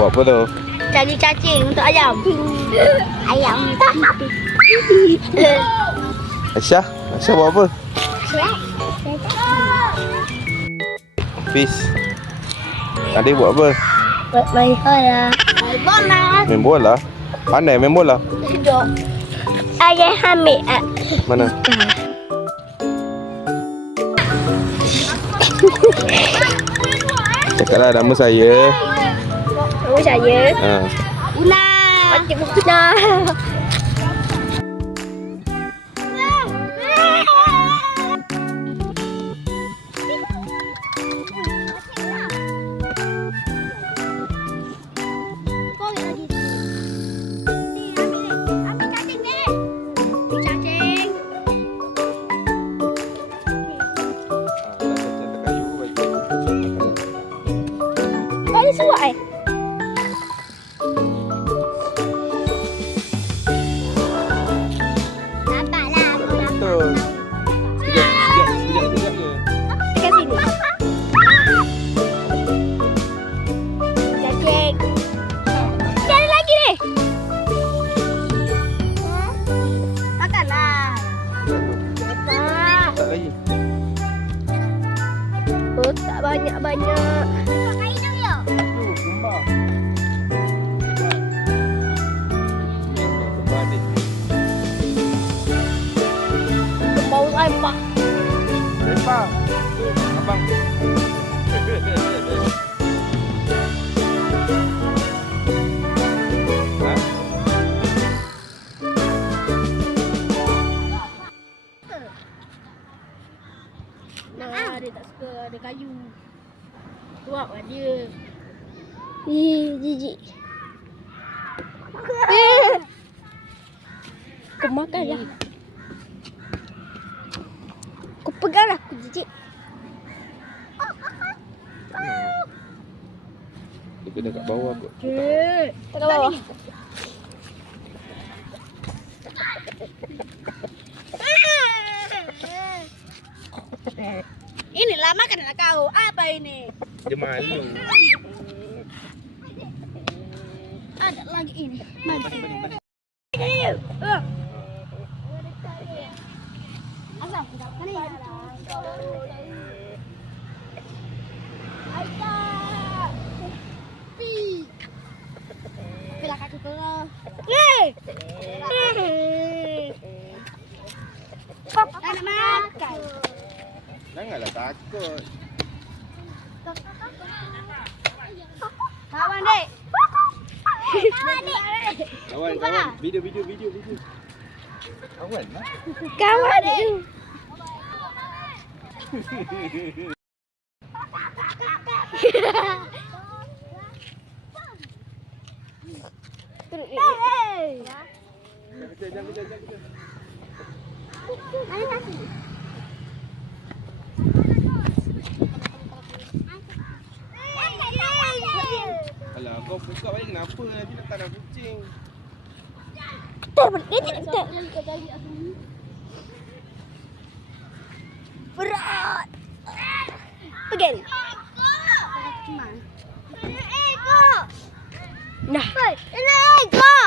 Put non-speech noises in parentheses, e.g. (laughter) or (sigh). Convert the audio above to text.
Buat apa tu? Cari cacing untuk ayam. Ayam tak. Aisyah? Aisyah buat apa? Fiz. Adik buat apa? Buat main bola. Main bola. Main bola? Pandai main bola? Duduk. Ayah ambil. ah. Mana? (laughs) Cakaplah nama saya. Nama saya. Ha. Una. Macam Una. Ada suat eh? Nampaklah. Tak banyak-banyak. Pakai hidung ya? Tu, kembar. Kembar adik. Bau lempah. Lempar. Abang. Dia tak suka ada kayu. Tuak lah dia. Ih, jijik. Eh. (laughs) Kau makan lah. Kau pegang lah, aku jijik. Dia kena kat bawah kot. Cik. Tak bawah. (laughs) Inilah makanan kau. Apa ini? Dia malu. Ada lagi ini. Asam, ya? Aisyah. Pi. Bila kaki kau. Nih. Kok nak makan? Janganlah takut. Kawan dek. Kawan dek. Kawan, kawan. Video, video, video, video. Kawan lah. Kawan dek. Jangan, jangan, jangan, jangan. Mana nasi? Kau buka balik kenapa? Nanti nak tanam kucing. Kita balik kita. Berat. Pergi. Nah. Ini ego.